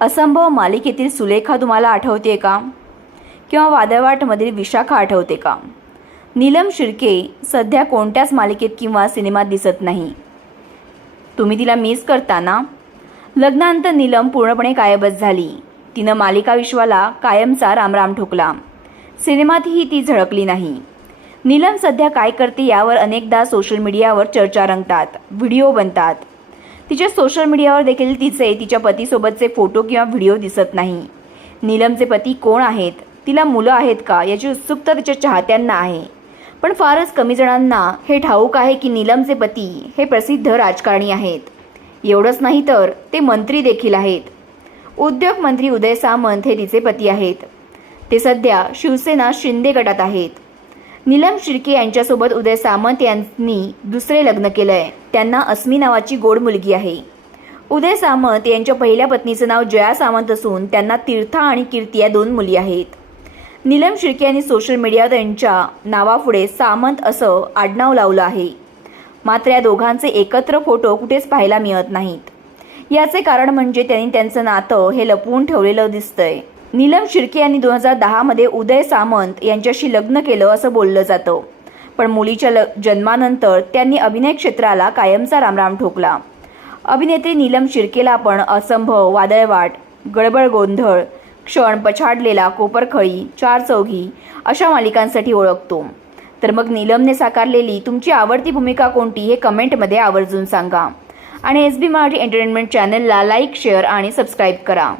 असंभव मालिकेतील सुलेखा तुम्हाला आठवते का? किंवा वादळवाटमधील विशाखा आठवते का? नीलम शिर्के सध्या कोणत्याच मालिकेत किंवा सिनेमात दिसत नाही. तुम्ही तिला मिस करता ना लग्नानंतर नीलम पूर्णपणे गायबच झाली. तिनं मालिका विश्वाला कायमचा रामराम ठोकला. सिनेमातही ती झळकली नाही. नीलम सध्या काय करते यावर अनेकदा सोशल मीडियावर चर्चा रंगतात. व्हिडिओ बनतात. तिच्या सोशल मीडियावर देखील तिचे तिच्या पतीसोबतचे फोटो किंवा व्हिडिओ दिसत नाही. नीलमचे पती कोण आहेत? तिला मुलं आहेत का? याची उत्सुकता तिच्या चाहत्यांना आहे. पण फारच कमी जणांना हे ठाऊक आहे की नीलमचे पती हे प्रसिद्ध राजकारणी आहेत. एवढंच नाही तर ते मंत्री देखील आहेत. उद्योग मंत्री उदय सामंत हे तिचे पती आहेत. ते सध्या शिवसेना शिंदे गटात आहेत. नीलम शिर्के यांच्यासोबत उदय सामंत यांनी दुसरे लग्न केलं आहे त्यांना अस्मी नावाची गोड मुलगी आहे. उदय सामंत यांच्या पहिल्या पत्नीचं नाव जया सामंत असून त्यांना तीर्था आणि कीर्ती या दोन मुली आहेत. नीलम शिर्के यांनी सोशल मीडियावर त्यांच्या नावापुढे सामंत असं आडनाव लावलं आहे. मात्र या दोघांचे एकत्र फोटो कुठेच पाहायला मिळत नाहीत. याचे कारण म्हणजे त्यांनी त्यांचं नातं हे लपवून ठेवलेलं दिसतंय. नीलम शिर्के यांनी दोन हजार दहामध्ये उदय सामंत यांच्याशी लग्न केलं असं बोललं जातं. पण मुलीच्या ल जन्मानंतर त्यांनी अभिनय क्षेत्राला कायमचा रामराम ठोकला. अभिनेत्री नीलम शिर्केला पण असंभव वादळवाट गडबड गोंधळ क्षण पछाडलेला कोपरखळी चार चौघी अशा मालिकांसाठी ओळखतो. तर मग नीलमने साकारलेली तुमची आवडती भूमिका कोणती हे कमेंटमध्ये आवर्जून सांगा. आणि एस बी मराठी एंटरटेनमेंट चॅनलला लाईक शेअर आणि सबस्क्राईब करा.